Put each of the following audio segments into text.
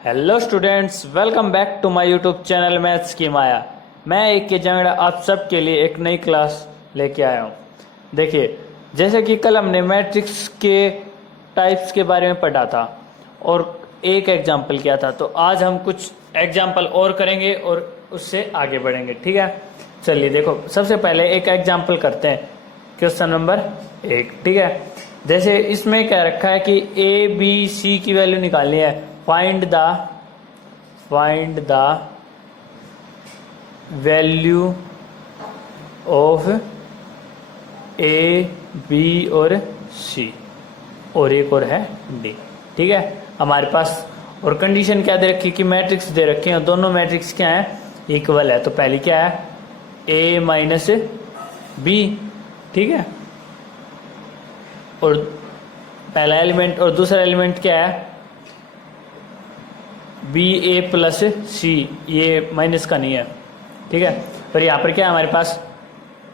Hello students, welcome back to my YouTube channel maths की माया। मैं एक के जंगड़ा आप सब के लिए एक नई क्लास लेके आया हूँ। देखिए, जैसे कि कल हमने मैट्रिक्स के टाइप्स के बारे में पढ़ा था और एक एग्जाम्पल किया था, तो आज हम कुछ एग्जाम्पल और करेंगे और उससे आगे बढ़ेंगे। ठीक है, चलिए देखो, सबसे पहले एक एग्जाम्पल करते हैं। Question number 1। ठीक है, जैसे इसमें क्या रखा है कि ए बी सी की वैल्यू निकालनी है। Find the value of A B और सी, और एक और है डी। ठीक है, हमारे पास और कंडीशन क्या दे रखी कि मैट्रिक्स दे रखे हैं, दोनों मैट्रिक्स क्या है, इक्वल है। तो पहली क्या है, ए माइनस बी। ठीक है, और पहला एलिमेंट और दूसरा एलिमेंट क्या है, बी ए प्लस सी, ये माइनस का नहीं है। ठीक है, और यहाँ पर क्या है हमारे पास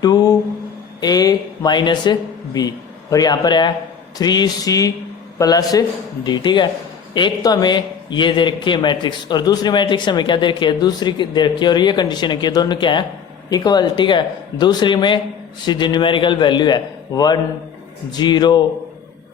2a माइनस बी, और यहाँ पर है 3c प्लस डी। ठीक है, एक तो हमें ये दे रखी है मैट्रिक्स और दूसरी मैट्रिक्स हमें क्या दे रखी है, दूसरी दे रखी है, और ये कंडीशन है कि दोनों क्या है, इक्वल। ठीक है, दूसरी में सीधी न्यूमेरिकल वैल्यू है 1 0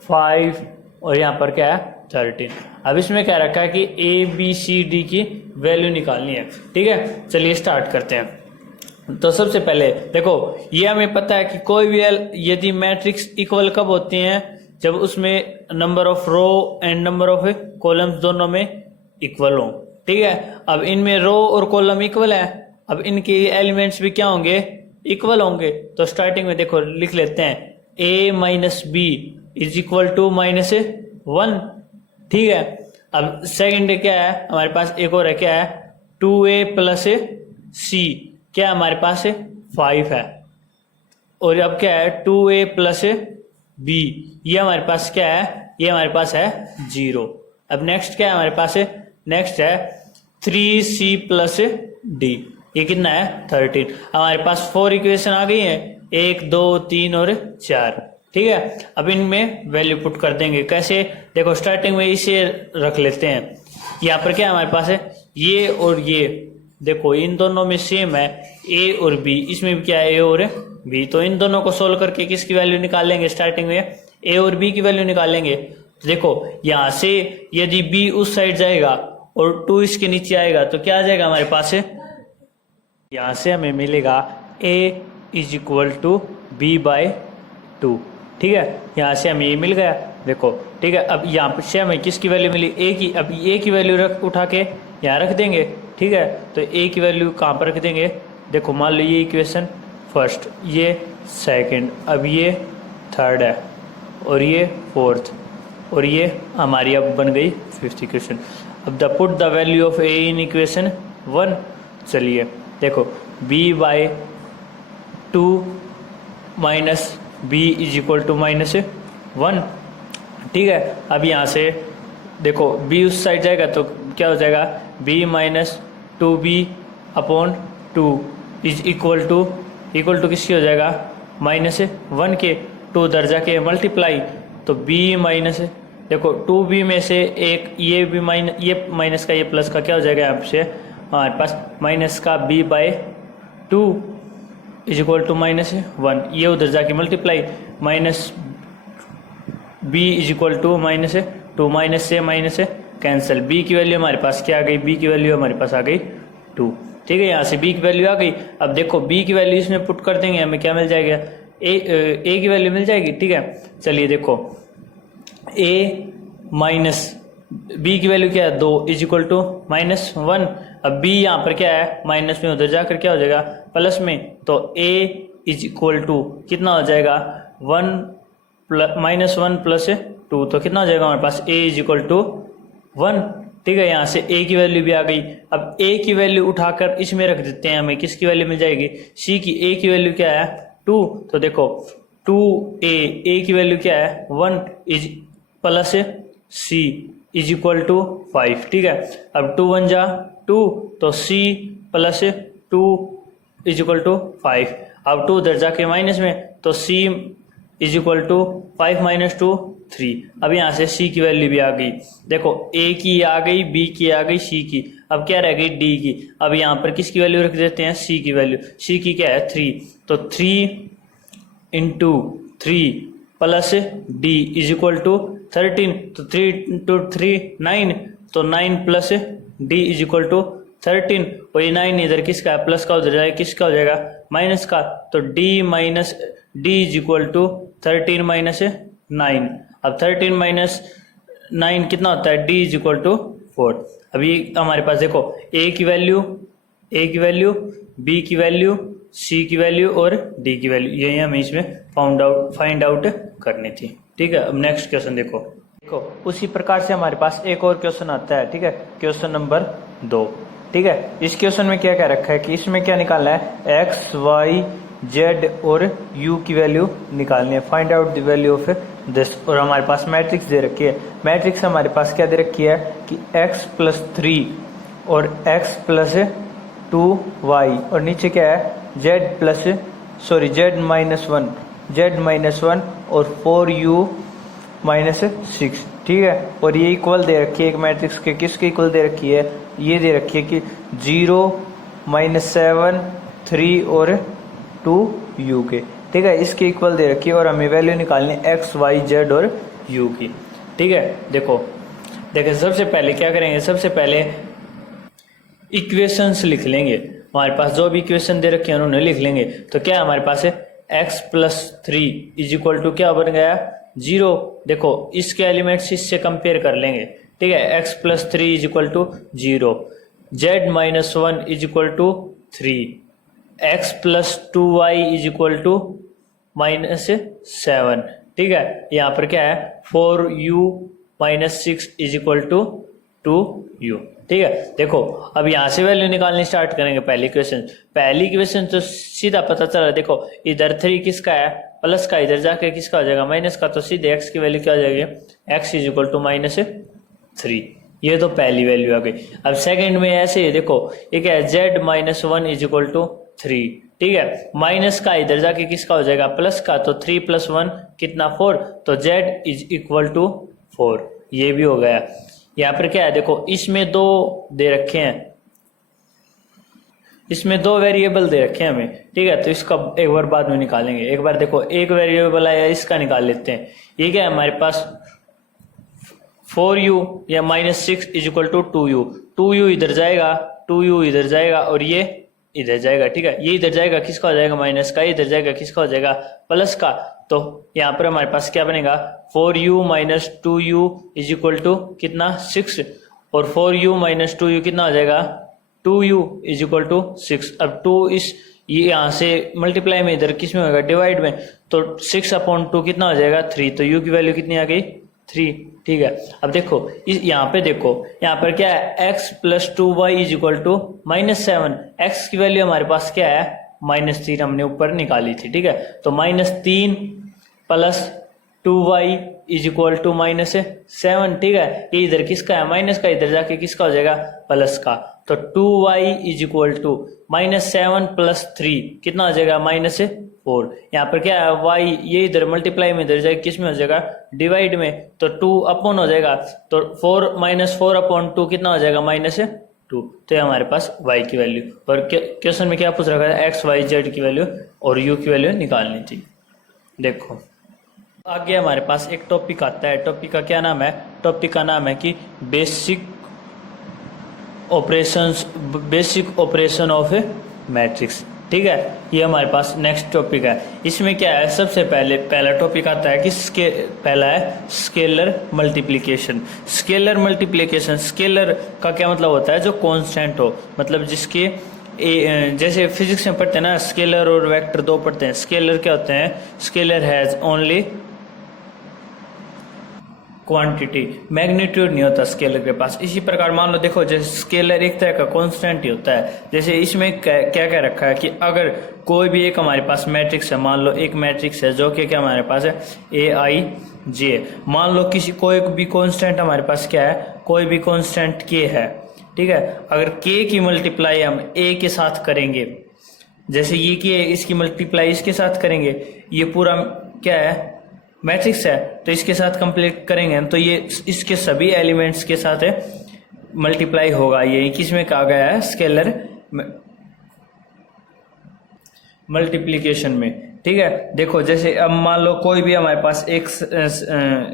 5, और यहाँ पर क्या है 13। अब इसमें क्या रखा है कि ए बी सी डी की वैल्यू निकालनी है। ठीक है, चलिए स्टार्ट करते हैं। तो सबसे पहले देखो, ये हमें पता है कि कोई भी यदि मैट्रिक्स इक्वल कब होती हैं, जब उसमें number of row and number of columns दोनों में इक्वल हो। ठीक है, अब इनमें रो और कॉलम इक्वल है, अब इनके एलिमेंट्स भी क्या होंगे, इक्वल होंगे। तो स्टार्टिंग में देखो लिख लेते हैं, A minus B is equal to -1। ठीक है, अब सेकंड क्या है हमारे पास, एक और है, क्या है 2a प्लस सी, क्या हमारे पास 5 है। और अब क्या है 2a प्लस बी, ये हमारे पास क्या है, ये हमारे पास है 0। अब नेक्स्ट क्या है हमारे पास, नेक्स्ट है 3c प्लस डी, ये कितना है 13। हमारे पास 4 इक्वेशन आ गई है, 1 2 3 और 4। ठीक है, अब इनमें वैल्यू पुट कर देंगे। कैसे, देखो स्टार्टिंग में इसे रख लेते हैं। यहाँ पर क्या हमारे पास है, ये और ये, देखो इन दोनों में सेम है ए और बी, इसमें भी क्या है ए और बी। तो इन दोनों को सोल्व करके किसकी वैल्यू निकालेंगे, स्टार्टिंग में ए और बी की वैल्यू निकालेंगे। तो देखो यहाँ से यदि बी उस साइड जाएगा और 2 इसके नीचे आएगा तो क्या आ जाएगा हमारे पास, यहाँ से हमें मिलेगा a is equal to B by 2। ठीक है, यहाँ से हमें ये मिल गया। देखो ठीक है, अब यहाँ से हमें किसकी वैल्यू मिली, ए की। अब ए की वैल्यू उठा के यहाँ रख देंगे। ठीक है, तो ए की वैल्यू कहाँ पर रख देंगे, देखो मान लो ये इक्वेशन फर्स्ट, ये सेकंड, अब ये थर्ड है, और ये फोर्थ, और ये हमारी अब बन गई फिफ्थ इक्वेशन। अब the put the value of A in equation 1। चलिए देखो, b by 2 minus B is equal to -1। ठीक है, अब यहाँ से देखो b उस साइड जाएगा तो क्या हो जाएगा, b minus 2b upon 2 is equal to किसकी हो जाएगा, -1 के 2 दर्जा के मल्टीप्लाई। तो b माइनस, देखो 2b में से एक ये भी ये माइनस का ये प्लस का क्या हो जाएगा, यहाँ से हमारे पास माइनस का b by 2 is equal to -1, ये उधर जाके multiply, minus B is equal to -2, minus से कैंसिल, b की वैल्यू हमारे पास क्या आ गई, b की वैल्यू हमारे पास आ गई 2। ठीक है, यहाँ से b की वैल्यू आ गई। अब देखो b की वैल्यू इसमें पुट कर देंगे, हमें क्या मिल जाएगा, a की वैल्यू मिल जाएगी। ठीक है, चलिए देखो a माइनस b की वैल्यू क्या है 2 इज इक्वल टू -1। अब b यहाँ पर क्या है, माइनस में, उधर जाकर क्या हो जाएगा प्लस में, तो a इज इक्वल टू कितना हो जाएगा, -1 प्लस 2, तो कितना हो जाएगा हमारे पास, a इज इक्वल टू 1। ठीक है, यहाँ से a की वैल्यू भी आ गई। अब a की वैल्यू उठाकर इसमें रख देते हैं, हमें किसकी वैल्यू मिल जाएगी, c की। a की वैल्यू क्या है 2, तो देखो 2a की वैल्यू क्या है 1 is plus c is equal to 5। ठीक है, अब 2 1 जा 2, तो c plus 2 is equal to 5। अब 2 उधर जाके माइनस में, तो c is equal to 5 minus 2 3। अब यहाँ से सी की वैल्यू भी आ गई, देखो ए की आ गई, बी की आ गई, सी की, अब क्या रह गई डी की। अब यहाँ पर किसकी वैल्यू रख देते हैं, सी की वैल्यू। सी की क्या है 3, तो 3 into 3 plus D is equal to 13, तो 3 इंटू 3 9, तो 9 plus D is equal to 13। और ये 9 इधर किसका है, प्लस का, उधर जाएगा किसका हो जाएगा, माइनस का। तो D minus D is equal to 13 minus 9। अब 13 माइनस 9 कितना होता है, डी इज इक्वल टू 4। अब ये हमारे पास देखो ए की वैल्यू, बी की वैल्यू, सी की वैल्यू और डी की वैल्यू, यही हमें इसमें फाइंड आउट करनी थी। ठीक है, अब नेक्स्ट क्वेश्चन देखो उसी प्रकार से हमारे पास एक और क्वेश्चन आता है। ठीक है, क्वेश्चन नंबर 2। ठीक है, इस क्वेश्चन में क्या क्या रखा है कि इसमें क्या निकालना है, एक्स वाई जेड और यू की वैल्यू निकालनी है। Find out the value of this. और हमारे पास मैट्रिक्स दे रखी है। मैट्रिक्स हमारे पास क्या दे रखी है कि x प्लस 3 और x प्लस 2y, और नीचे क्या है z माइनस 1 और 4u माइनस 6। ठीक है, और ये इक्वल दे रखी है एक मैट्रिक्स के, किसके इक्वल दे रखी है, ये दे रखी है कि 0 -7 3 और 2u के। ठीक है, इसके इक्वल दे रखी है और हमें वैल्यू निकालनी है x y z और u की। ठीक है, देखो सबसे पहले क्या करेंगे, सबसे पहले इक्वेशंस लिख लेंगे। हमारे पास जो भी इक्वेशन दे रखे हैं उन्होंने लिख लेंगे। तो क्या हमारे पास है x plus 3 is equal to क्या बन गया 0। देखो इसके एलिमेंट्स इससे कंपेयर कर लेंगे। ठीक है, x plus 3 is equal to 0, z minus 1 is equal to 3, x plus 2y is equal to minus 7। ठीक है, यहाँ पर क्या है 4u minus 6 is equal to 2u। ठीक है, देखो अब यहाँ से वैल्यू निकालनी स्टार्ट करेंगे। पहली क्वेश्चन तो सीधा पता चला। देखो इधर 3 किसका है, प्लस का, इधर जाके किसका हो जाएगा, माइनस का। तो सीधे x की वैल्यू क्या हो जाएगी, x is equal to minus 3। ये तो पहली वैल्यू आ गई। अब सेकंड में ऐसे ही देखो, ये क्या है z minus 1 is equal to 3। ठीक है, माइनस का इधर जाके किसका हो जाएगा, प्लस का। तो 3 प्लस 1 कितना 4, तो z इज इक्वल टू 4। ये भी हो गया। यहाँ पर क्या है, देखो इसमें 2 दे रखे हैं, इसमें 2 वेरिएबल दे रखे हैं हमें। ठीक है, तो इसका एक बार बाद में निकालेंगे। एक बार देखो एक वेरिएबल आया, इसका निकाल लेते हैं। ये क्या है हमारे पास 4u या minus 6 is equal to 2u। 2u इधर जाएगा, 2u इधर जाएगा और ये इधर जाएगा। ठीक है, ये इधर जाएगा, किसका हो जाएगा, माइनस का। इधर जाएगा, किसका हो जाएगा, प्लस का। तो यहाँ पर हमारे पास क्या बनेगा, 4u minus 2u is equal to कितना 6, और 4u माइनस 2u कितना हो जाएगा 2u इज इक्वल टू 6। अब 2 इस ये यहाँ से मल्टीप्लाई में, इधर किस में होगा, डिवाइड में। तो 6/2 कितना हो जाएगा 3। तो u की वैल्यू कितनी आ गई 3। ठीक है, अब देखो यहाँ पे देखो, यहाँ पर क्या है x plus 2y is equal to minus 7। x की वैल्यू हमारे पास क्या है -3, हमने ऊपर निकाली थी। ठीक है, तो -3 plus 2y is equal to -7। ठीक है, ये इधर किसका है, माइनस का, इधर जाके किसका हो जाएगा, प्लस का। तो 2y is equal to -7 plus 3 कितना हो जाएगा -4। यहाँ पर क्या है y, ये इधर मल्टीप्लाई में, इधर जाएगा किस में हो जाएगा, डिवाइड में। तो 2 अपॉन हो जाएगा, तो 4 -4/2 कितना हो जाएगा -2। तो हमारे पास y की वैल्यू। और क्वेश्चन में क्या पूछ रखा है, x y z की वैल्यू और u की वैल्यू निकालनी थी। देखो आगे हमारे पास एक टॉपिक आता है। टॉपिक का क्या नाम है, टॉपिक का नाम है कि basic operation of a matrix. ठीक है, ये हमारे पास नेक्स्ट टॉपिक है। इसमें क्या है, सबसे पहला टॉपिक आता है कि पहला है स्केलर मल्टीप्लिकेशन। स्केलर का क्या मतलब होता है, जो कांस्टेंट हो, मतलब जिसके जैसे फिजिक्स में पढ़ते हैं ना, स्केलर और वेक्टर 2 पढ़ते हैं। स्केलर क्या होते हैं, scalar has only quantity, magnitude नहीं होता स्केलर के पास। इसी प्रकार मान लो, देखो जैसे स्केलर एक तरह का कांस्टेंट ही होता है। जैसे इसमें क्या क्या रखा है कि अगर कोई भी एक हमारे पास मैट्रिक्स है, मान लो एक मैट्रिक्स है जो कि क्या हमारे पास है aij। मान लो कोई भी कांस्टेंट हमारे पास क्या है, कोई भी कांस्टेंट k है। ठीक है, अगर k की मल्टीप्लाई हम a के साथ करेंगे जैसे ये कि इसकी मल्टीप्लाई इसके साथ करेंगे, ये पूरा क्या है मैट्रिक्स है, तो इसके साथ कंप्लीट करेंगे तो ये इसके सभी एलिमेंट्स के साथ मल्टीप्लाई होगा। ये किस में कहा गया है, स्केलर मल्टीप्लिकेशन में। ठीक है, देखो जैसे अब मान लो कोई भी हमारे पास एक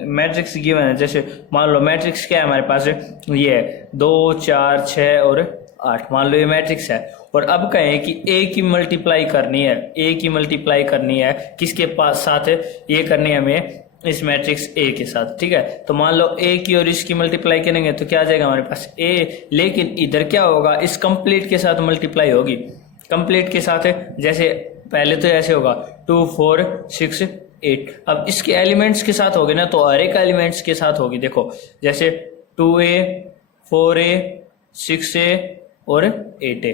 मैट्रिक्स गिवन है, जैसे मान लो मैट्रिक्स क्या है हमारे पास, ये है 2 4 6 और 8, मान लो ये मैट्रिक्स है। और अब कहें कि ए की मल्टीप्लाई करनी है, ए की मल्टीप्लाई करनी है किसके पास साथ है, ये करनी है हमें इस मैट्रिक्स ए के साथ। ठीक है, तो मान लो ए की और इसकी मल्टीप्लाई करेंगे तो क्या आ जाएगा हमारे पास ए, लेकिन इधर क्या होगा, इस कंप्लीट के साथ मल्टीप्लाई होगी, कंप्लीट के साथ है। जैसे पहले तो ऐसे होगा 2 4 6 8, अब इसके एलिमेंट्स के साथ होगी ना, तो हर एक एलिमेंट्स के साथ होगी। देखो जैसे 2a 4a 6a और 8a,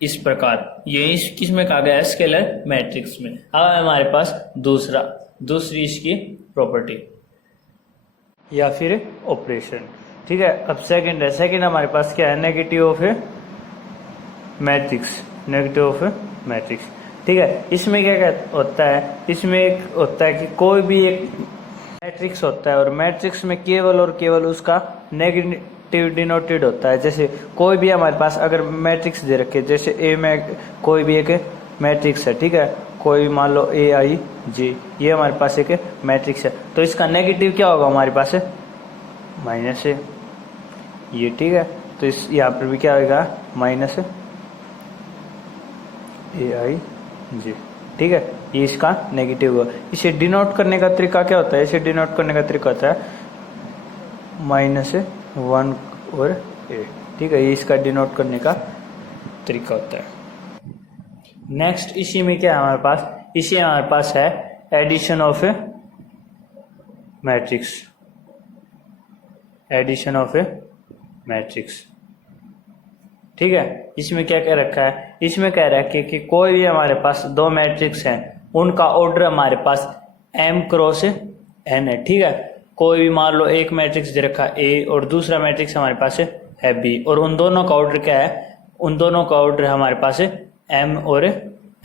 इस प्रकार ये किस में कहा गया है, स्केलर मैट्रिक्स में। अब हमारे पास दूसरी इसकी प्रॉपर्टी या फिर ऑपरेशन। ठीक है, अब सेकंड है, सेकंड हमारे पास क्या है, negative of matrix, negative of matrix. ठीक है, इसमें क्या होता है, इसमें एक होता है कि कोई भी एक मैट्रिक्स होता है और मैट्रिक्स में केवल और केवल उसका नेगेटिव डिनोटेड होता है। जैसे कोई भी हमारे पास अगर मैट्रिक्स दे रखे, जैसे ए में कोई भी एक मैट्रिक्स है, ठीक है, कोई मान लो AIJ, ये हमारे पास एक मैट्रिक्स है, तो इसका नेगेटिव क्या होगा हमारे पास, माइनस है ये। ठीक है, तो इस यहाँ पर भी क्या होगा, माइनस AIJ। ठीक है, ये इसका नेगेटिव हुआ। इसे डिनोट करने का तरीका क्या होता है, इसे डिनोट करने का तरीका होता है -1 और a। ठीक है, ये इसका डिनोट करने का तरीका होता है। नेक्स्ट इसी में क्या है हमारे पास, इसी हमारे पास है addition of matrix, addition of matrix. ठीक है, इसमें क्या कह रखा है, इसमें कह रखा है कि कोई भी हमारे पास दो मैट्रिक्स हैं, उनका ऑर्डर हमारे पास m क्रॉस n है। ठीक है, कोई भी मान लो एक मैट्रिक्स दे रखा है A और दूसरा मैट्रिक्स हमारे पास है B, और उन दोनों का ऑर्डर क्या है, उन दोनों का ऑर्डर हमारे पास है m और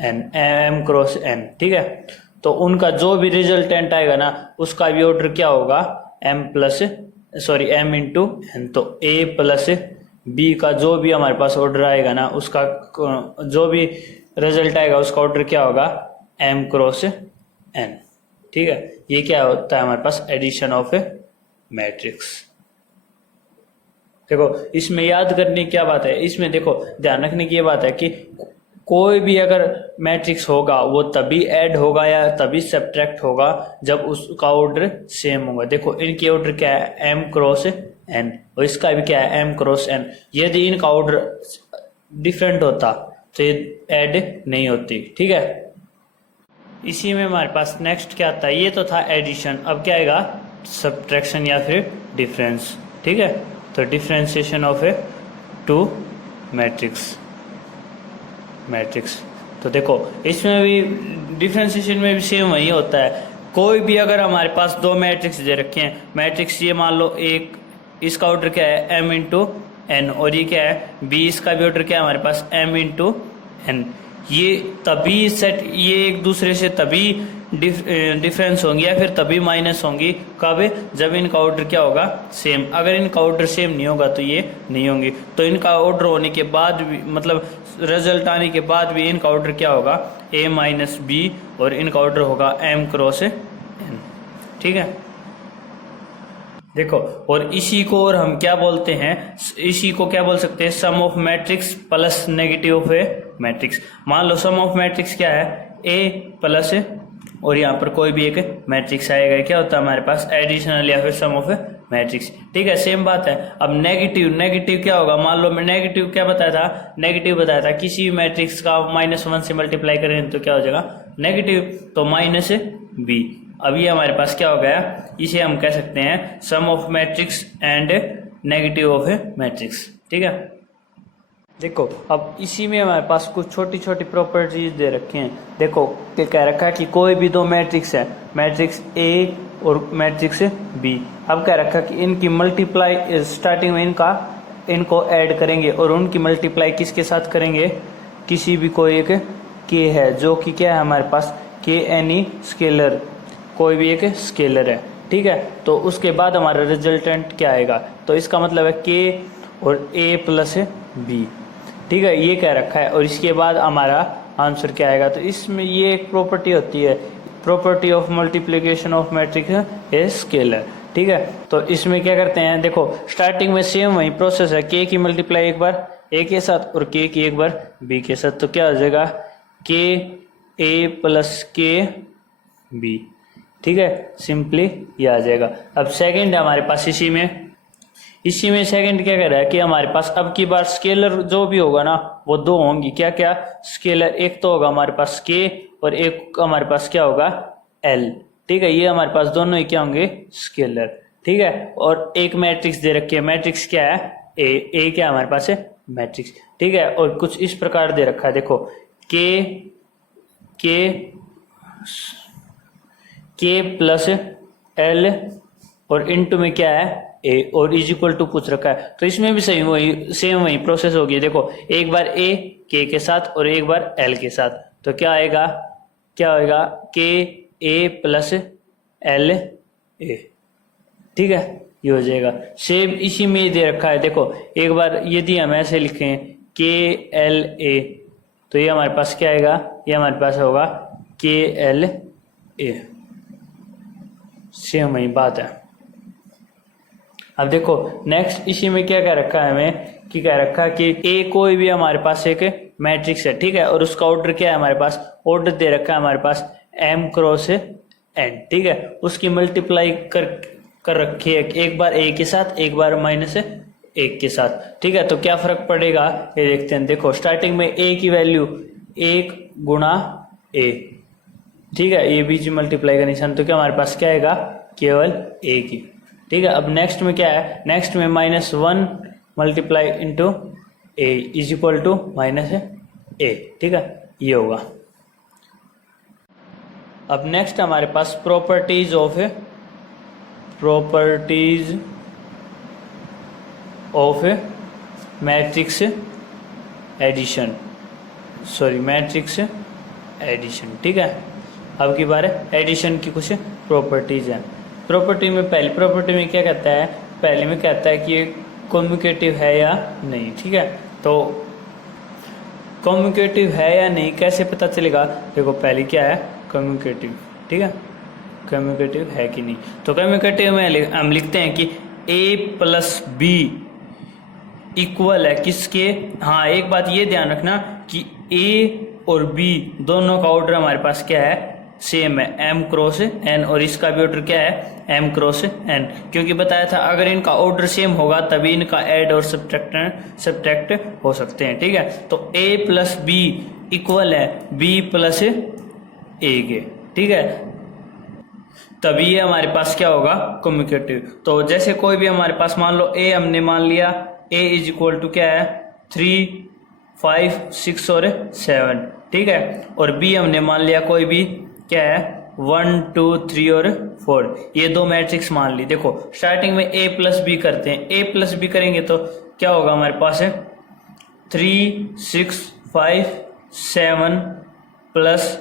n, m क्रॉस n। ठीक है, तो उनका जो भी रिजल्टेंट आएगा ना, उसका भी ऑर्डर क्या होगा, m इंटू n। तो A प्लस B का जो भी हमारे पास ऑर्डर आएगा ना, उसका जो भी रिजल्ट आएगा उसका ऑर्डर क्या होगा, m क्रॉस n। ठीक है, ये क्या होता है हमारे पास, एडिशन ऑफ मैट्रिक्स। देखो इसमें याद करने की क्या बात है, इसमें देखो ध्यान रखने की ये बात है कि कोई भी अगर मैट्रिक्स होगा वो तभी ऐड होगा या तभी सब्ट्रैक्ट होगा जब उसका ऑर्डर सेम होगा। देखो इनकी ऑर्डर क्या है, m क्रॉस n, और इसका भी क्या है, m क्रॉस n। यदि इनका ऑर्डर डिफरेंट होता तो ये ऐड नहीं होती। ठीक है, इसी में हमारे पास नेक्स्ट क्या आता है, ये तो था एडिशन, अब क्या आएगा, सब्ट्रैक्शन या फिर डिफरेंस। ठीक है, तो डिफरेंशिएशन ऑफ टू मैट्रिक्स। तो देखो इसमें भी डिफरेंशिएशन में भी सेम वही होता है। कोई भी अगर हमारे पास दो मैट्रिक्स दे रखे हैं, मैट्रिक्स ये मान लो एक, इसका ऑर्डर क्या है, m इंटू n, और ये क्या है B, इसका भी ऑर्डर क्या है हमारे पास, m इंटू n। ये तभी सेट, ये एक दूसरे से तभी डिफरेंस होंगी या फिर तभी माइनस होंगी, कब, जब इनका ऑर्डर क्या होगा, सेम। अगर इनका ऑर्डर सेम नहीं होगा तो ये नहीं होंगी। तो इनका ऑर्डर होने के बाद भी, मतलब रिजल्ट आने के बाद भी इनका ऑर्डर क्या होगा, a माइनस बी, और इनका ऑर्डर होगा m क्रॉस n। ठीक है, देखो, और इसी को और हम क्या बोलते हैं, इसी को क्या बोल सकते हैं, sum of matrix plus negative of matrix. मान लो सम ऑफ मैट्रिक्स क्या है, A प्लस, और यहाँ पर कोई भी एक मैट्रिक्स आएगा, क्या होता है हमारे पास, एडिशनल या फिर सम ऑफ मैट्रिक्स। ठीक है, सेम बात है। अब नेगेटिव क्या होगा, मान लो मैं नेगेटिव क्या बताया था, नेगेटिव बताया था किसी भी मैट्रिक्स का -1 से मल्टीप्लाई करें तो क्या हो जाएगा, नेगेटिव, तो माइनस b। अब ये हमारे पास क्या हो गया, इसे हम कह सकते हैं sum of matrix and negative of matrix. ठीक है, देखो अब इसी में हमारे पास कुछ छोटी छोटी प्रॉपर्टीज दे रखे हैं। देखो क्या कह रखा है कि कोई भी दो मैट्रिक्स है, मैट्रिक्स A और मैट्रिक्स B। अब कह रखा है कि इनकी मल्टीप्लाई स्टार्टिंग में इनको ऐड करेंगे और उनकी मल्टीप्लाई किसके साथ करेंगे, किसी भी कोई एक के है जो कि क्या है हमारे पास के एनी स्केलर, कोई भी एक स्केलर है, ठीक है। तो उसके बाद हमारा रिजल्टेंट क्या आएगा, तो इसका मतलब है के और ए प्लस बी, ठीक है, ये क्या रखा है। और इसके बाद हमारा आंसर क्या आएगा, तो इसमें ये एक प्रॉपर्टी होती है, property of multiplication of matrix a scalar, ठीक है। तो इसमें क्या करते हैं, देखो स्टार्टिंग में सेम वही प्रोसेस है, के की मल्टीप्लाई एक बार ए के साथ और के की एक बार बी के साथ, तो क्या हो जाएगा के ए प्लस के बी, ठीक है, सिंपली ये आ जाएगा। अब सेकंड है हमारे पास, इसी में सेकंड क्या कर रहा है कि हमारे पास अब की बार स्केलर जो भी होगा ना वो दो होंगी, क्या क्या स्केलर, एक तो होगा हमारे पास के और एक हमारे पास क्या होगा एल, ठीक है, ये हमारे पास दोनों ही क्या होंगे स्केलर, ठीक है। और एक मैट्रिक्स दे रखी है, मैट्रिक्स क्या है ए क्या हमारे पास है मैट्रिक्स, ठीक है। और कुछ इस प्रकार दे रखा है, देखो के प्लस एल और इनटू में क्या है ए और इज इक्वल टू पूछ रखा है, तो इसमें भी सेम वही प्रोसेस होगी। देखो एक बार ए के साथ और एक बार एल के साथ, तो क्या आएगा, क्या होएगा के ए प्लस एल ए, ठीक है, ये हो जाएगा। सेम इसी में दे रखा है, देखो एक बार यदि हम ऐसे लिखें के एल ए, तो ये हमारे पास क्या आएगा, ये हमारे पास होगा के एल ए, सेम वही बात है। अब देखो नेक्स्ट इसी में क्या कह रखा है हमें कि कह रखा है कि ए कोई भी हमारे पास एक मैट्रिक्स है, ठीक है, और उसका ऑर्डर क्या है हमारे पास, ऑर्डर दे रखा है हमारे पास एम क्रॉस एन, ठीक है, उसकी मल्टीप्लाई कर रखी है एक बार ए के साथ एक बार माइनस एक के साथ, ठीक है। तो क्या फर्क पड़ेगा ये देखते हैं। देखो स्टार्टिंग में ए की वैल्यू 1 गुणा ए, ठीक है, ये बीच मल्टीप्लाई का निशान, तो क्या हमारे पास क्या आएगा केवल ए की, ठीक है। अब नेक्स्ट में क्या है, नेक्स्ट में -1 multiply into A is equal to minus A, ठीक है, ये होगा। अब नेक्स्ट हमारे पास प्रॉपर्टीज ऑफ मैट्रिक्स एडिशन, ठीक है। अब की बार एडिशन की कुछ प्रॉपर्टीज हैं। प्रॉपर्टी में पहली प्रॉपर्टी में क्या कहता है, पहले में कहता है कि ये कम्युटेटिव है या नहीं, ठीक है। तो कम्युटेटिव है या नहीं कैसे पता चलेगा, देखो पहली क्या है कम्युटेटिव, ठीक है, कम्युटेटिव है कि नहीं। तो कम्युटेटिव में हम लिखते हैं कि a प्लस बी इक्वल है किसके, हाँ एक बात ये ध्यान रखना कि a और b दोनों का ऑर्डर हमारे पास क्या है सेम है, m क्रॉस n, और इसका भी ऑर्डर क्या है m क्रॉस n, क्योंकि बताया था अगर इनका ऑर्डर सेम होगा तभी इनका ऐड और सब्ट्रैक्ट हो सकते हैं, ठीक है। तो a प्लस बी इक्वल है b प्लस a के, ठीक है, तभी ये हमारे पास क्या होगा कम्युटेटिव। तो जैसे कोई भी हमारे पास मान लो a हमने मान लिया a इज इक्वल टू क्या है 3, 5, 6 और 7, ठीक है, और b हमने मान लिया कोई भी क्या है 1, 2, 3 और 4, ये दो मैट्रिक्स मान ली। देखो स्टार्टिंग में a प्लस बी करते हैं, a प्लस बी करेंगे तो क्या होगा हमारे पास है 3, 6, 5, 7 प्लस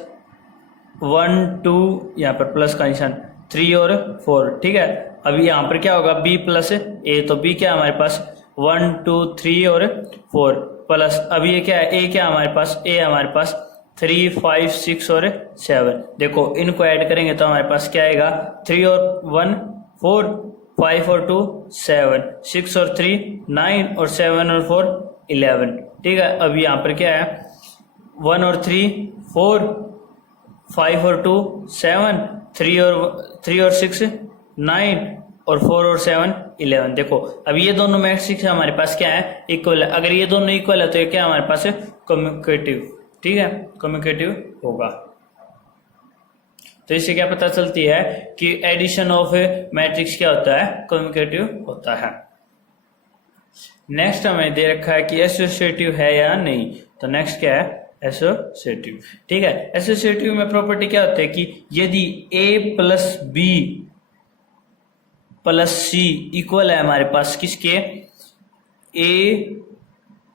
1, 2, यहाँ पर प्लस का निशान 3 और 4, ठीक है। अभी यहाँ पर क्या होगा b प्लस a, तो b क्या हमारे पास 1, 2, 3 और 4 प्लस, अभी ये क्या है a क्या हमारे पास, a हमारे पास 3, 5, 6 और 7। देखो इनको ऐड करेंगे तो हमारे पास क्या आएगा 3 और 1 4, 5 और 2 7, 6 और 3 9 और 7 और 4 11, ठीक है। अभी यहाँ पर क्या है 1 और 3 4, 5 और 2 7, 3 और 6 9 और 4 और 7 11। देखो अब ये दोनों मैट्रिक्स हमारे पास क्या है इक्वल है, अगर ये दोनों इक्वल है तो ये क्या हमारे पास है कम्युटेटिव, ठीक है, कम्युटेटिव होगा। तो इससे क्या पता चलती है कि एडिशन ऑफ मैट्रिक्स क्या होता है कम्युटेटिव होता है। नेक्स्ट हमें दे रखा है कि एसोसिएटिव है या नहीं, तो नेक्स्ट क्या है एसोसिएटिव, ठीक है। एसोसिएटिव में प्रॉपर्टी क्या होती है कि यदि a plus B plus C equal है हमारे पास किसके a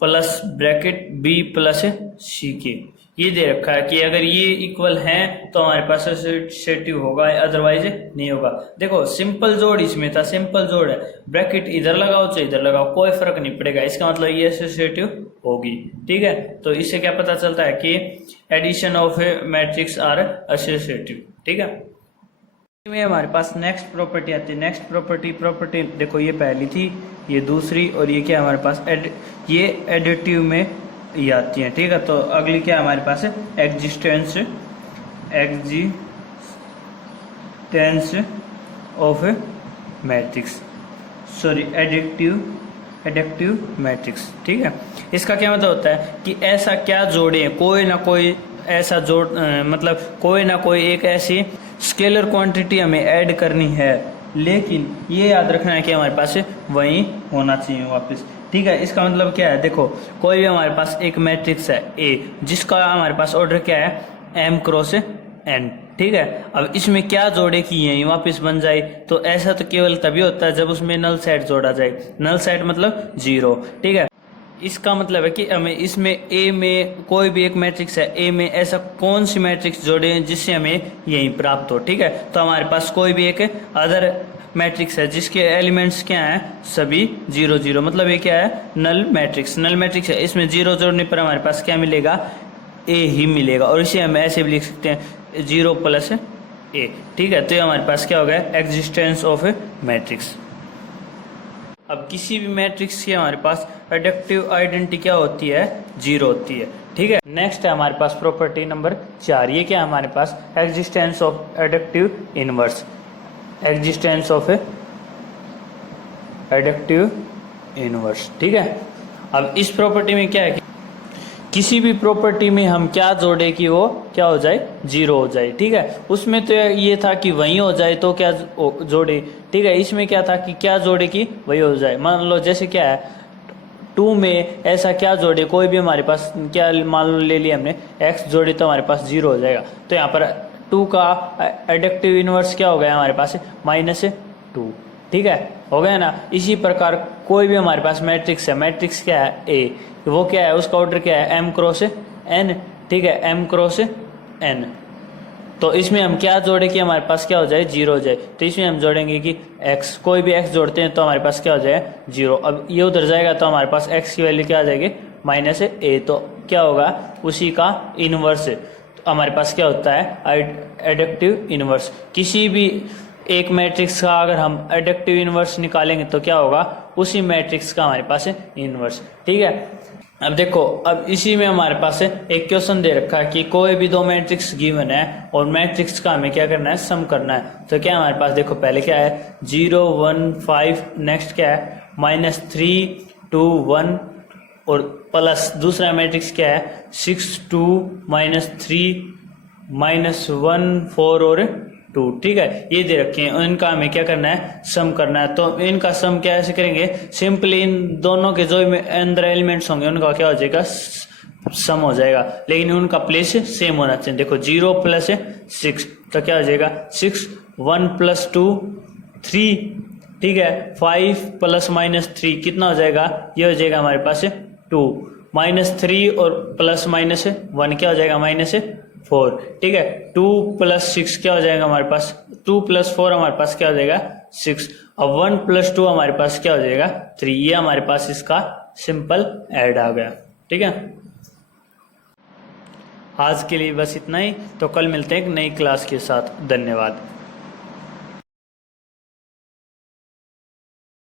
plus bracket B plus C के, ये दे रखा है कि अगर ये इक्वल हैं तो हमारे पास एसोसिएटिव होगा, अदरवाइज नहीं होगा। देखो सिंपल जोड़ इसमें था, सिंपल जोड़ है, ब्रैकेट इधर लगाओ चाहे इधर लगाओ कोई फर्क नहीं पड़ेगा, इसका मतलब ये एसोसिएटिव होगी। ठीक है, तो इससे क्या पता चलता है कि addition of a matrix are associative. ठीक है, में हमारे पास नेक्स्ट प्रॉपर्टी आती है। नेक्स्ट प्रॉपर्टी देखो ये पहली थी, ये दूसरी, और ये क्या हमारे पास ये एडिटिव में ये आती है। ठीक है, तो अगली क्या हमारे पास है, existence of matrix, sorry additive matrix. ठीक है, इसका क्या मतलब होता है कि ऐसा क्या जोड़े, कोई ना कोई ऐसा जोड़ मतलब कोई ना कोई एक ऐसी स्केलर क्वांटिटी हमें ऐड करनी है, लेकिन ये याद रखना है कि हमारे पास वही होना चाहिए वापस। ठीक है, इसका मतलब क्या है, देखो कोई भी हमारे पास एक मैट्रिक्स है ए, जिसका हमारे पास ऑर्डर क्या है, m क्रॉस n। ठीक है, अब इसमें क्या जोड़े कि ये वापस बन जाए, तो ऐसा तो केवल तभी होता है जब उसमें नल सेट जोड़ा जाए। नल सेट मतलब 0। ठीक है, इसका मतलब है कि हमें इसमें ए में कोई भी एक मैट्रिक्स है, ए में ऐसा कौन सी मैट्रिक्स जोड़े जिससे हमें यही प्राप्त हो। ठीक है, तो हमारे पास कोई भी एक अदर मैट्रिक्स है जिसके एलिमेंट्स क्या हैं, सभी 0 0, मतलब ये क्या है, नल मैट्रिक्स है। इसमें 0 जोड़ने पर हमारे पास क्या मिलेगा, ए ही मिलेगा, और इसे हम ऐसे भी लिख सकते हैं 0 प्लस ए। ठीक है, तो ये हमारे पास क्या हो गया, एग्जिस्टेंस ऑफ ए मैट्रिक्स। अब किसी भी मैट्रिक्स की हमारे पास एडिटिव आइडेंटिटी क्या होती है, 0 होती है। ठीक है, नेक्स्ट है हमारे पास प्रॉपर्टी नंबर 4, ये क्या है हमारे पास, existence of additive inverse. Existence of additive inverse. ठीक है, अब इस प्रॉपर्टी में क्या है कि किसी भी प्रॉपर्टी में हम क्या जोड़े कि वो क्या हो जाए, 0 हो जाए। ठीक है, उसमें तो ये था कि वही हो जाए तो क्या जोड़े। ठीक है, इसमें क्या था कि क्या जोड़े कि वही हो जाए। मान लो जैसे क्या है 2 में ऐसा क्या जोड़े, कोई भी हमारे पास क्या मान लो ले लिया हमने x जोड़े तो हमारे पास 0 हो जाएगा। तो यहाँ पर 2 का एडिटिव इनवर्स क्या हो गया हमारे पास, -2। ठीक है, हो गया ना। इसी प्रकार कोई भी हमारे पास मैट्रिक्स है, मैट्रिक्स क्या है ए, वो क्या है, उसका ऑर्डर क्या है, m क्रॉस n। ठीक है, m क्रॉस n। तो इसमें हम क्या जोड़े कि हमारे पास क्या हो जाए, 0 हो जाए। तो इसमें हम जोड़ेंगे कि x, कोई भी x जोड़ते हैं तो हमारे पास क्या हो जाए, 0। अब ये उधर जाएगा तो हमारे पास x की वैल्यू क्या आ जाएगी, -a। तो क्या होगा, उसी का इनवर्स तो हमारे पास क्या होता है, एडिटिव इनवर्स। किसी भी एक मैट्रिक्स का अगर हम एडिटिव इनवर्स निकालेंगे तो क्या होगा, उसी मैट्रिक्स का हमारे पास इनवर्स। ठीक है, अब देखो, अब इसी में हमारे पास एक क्वेश्चन दे रखा है कि कोई भी 2 मैट्रिक्स गिवन है और मैट्रिक्स का हमें क्या करना है, सम करना है। तो क्या हमारे पास देखो पहले क्या है, 0 1 5, नेक्स्ट क्या है -3 2 1, और प्लस दूसरा मैट्रिक्स क्या है 6 2 -3 -1 4 और 2। ठीक है, ये दे रखे हैं, इनका हमें क्या करना है, सम करना है। तो इनका सम क्या ऐसे करेंगे, सिंपली इन दोनों के जो अंदर एलिमेंट्स होंगे उनका क्या हो जाएगा, सम हो जाएगा, लेकिन उनका प्लेस सेम होना चाहिए। देखो 0 + 6 तो क्या हो जाएगा 6, 1 + 2 3। ठीक है, 5 ± 3 कितना हो जाएगा, ये हो जाएगा हमारे पास 2, -3 और +-1 क्या हो जाएगा -4। ठीक है, 2 + 6 क्या हो जाएगा हमारे पास, 2 + 4 हमारे पास क्या हो जाएगा 6। अब 1 + 2 हमारे पास क्या हो जाएगा 3। ये हमारे पास इसका सिंपल ऐड आ गया। ठीक है, आज के लिए बस इतना ही, तो कल मिलते हैं एक नई क्लास के साथ। धन्यवाद।